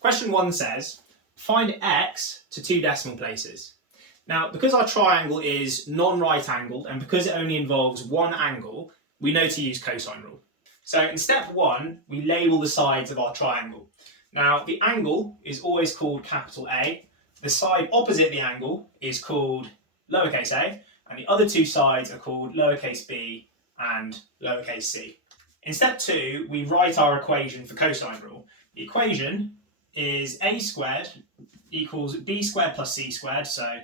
Question 1 says, find x to 2 decimal places. Now, because our triangle is non-right angled and because it only involves one angle, we know to use cosine rule. So in step 1, we label the sides of our triangle. Now, the angle is always called capital A. The side opposite the angle is called lowercase a, and the other two sides are called lowercase b and lowercase c. In step 2, we write our equation for cosine rule. The equation is a squared equals b squared plus c squared, so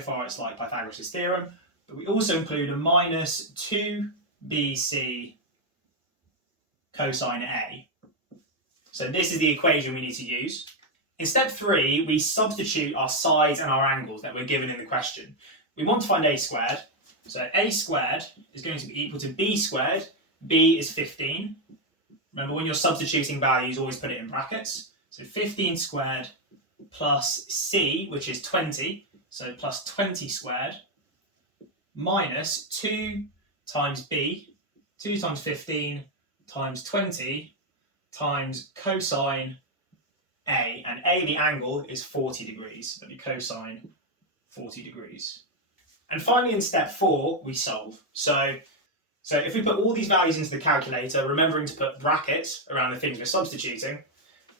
far it's like Pythagoras' theorem, but we also include a minus 2bc cosine A. So this is the equation we need to use. In step 3, we substitute our sides and our angles that were given in the question. We want to find a squared, so a squared is going to be equal to b squared. B is 15. Remember, when you're substituting values, always put it in brackets. So 15 squared plus c, which is 20, so plus 20 squared, minus 2 times b, 2 times 15 times 20 times cosine A. And A, the angle, is 40 degrees. That'd be cosine 40 degrees. And finally, in step 4, we solve. So if we put all these values into the calculator, remembering to put brackets around the things we're substituting,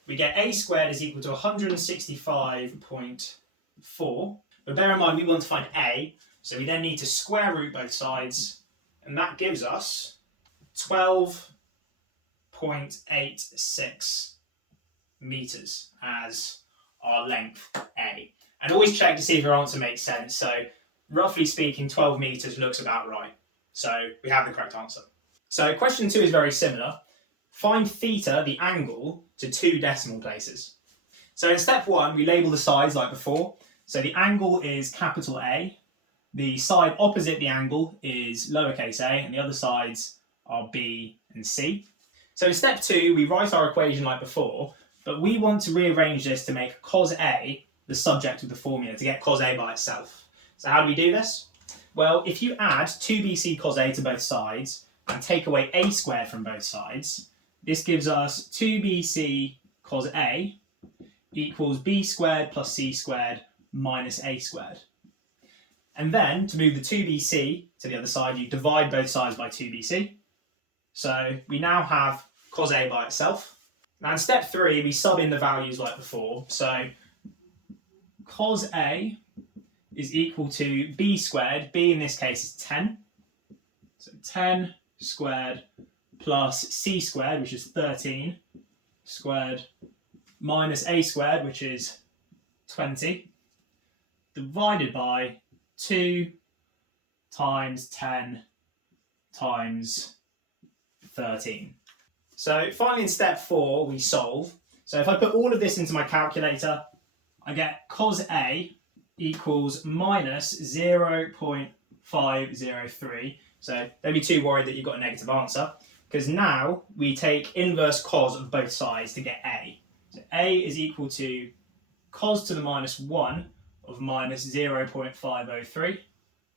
we get a squared is equal to 165.4. But bear in mind, we want to find a, so we then need to square root both sides, and that gives us 12.86 meters as our length a. And always check to see if your answer makes sense. So roughly speaking, 12 meters looks about right. So we have the correct answer. So question 2 is very similar. Find theta, the angle, to 2 decimal places. So in step 1, we label the sides like before. So the angle is capital A. The side opposite the angle is lowercase a, and the other sides are b and c. So in step 2, we write our equation like before, but we want to rearrange this to make cos A the subject of the formula, to get cos A by itself. So how do we do this? Well, if you add 2bc cos A to both sides and take away a squared from both sides, this gives us 2bc cos A equals b squared plus c squared minus a squared. And then, to move the 2bc to the other side, you divide both sides by 2bc. So we now have cos A by itself. Now in step 3, we sub in the values like before. So cos A is equal to b squared. B in this case is 10. So 10 squared plus c squared, which is 13 squared, minus a squared, which is 20, divided by 2 times 10 times 13. So finally in step 4, we solve. So if I put all of this into my calculator, I get cos A equals minus 0.503. So don't be too worried that you've got a negative answer, because now we take inverse cos of both sides to get A. So A is equal to cos to the minus 1 of minus 0.503.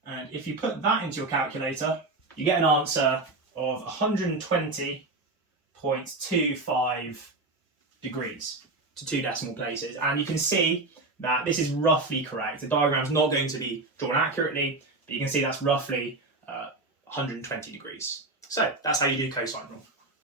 And if you put that into your calculator, you get an answer of 120.25 degrees to 2 decimal places. And you can see that this is roughly correct. The diagram's not going to be drawn accurately, but you can see that's roughly 120 degrees. So that's how you do cosine rule.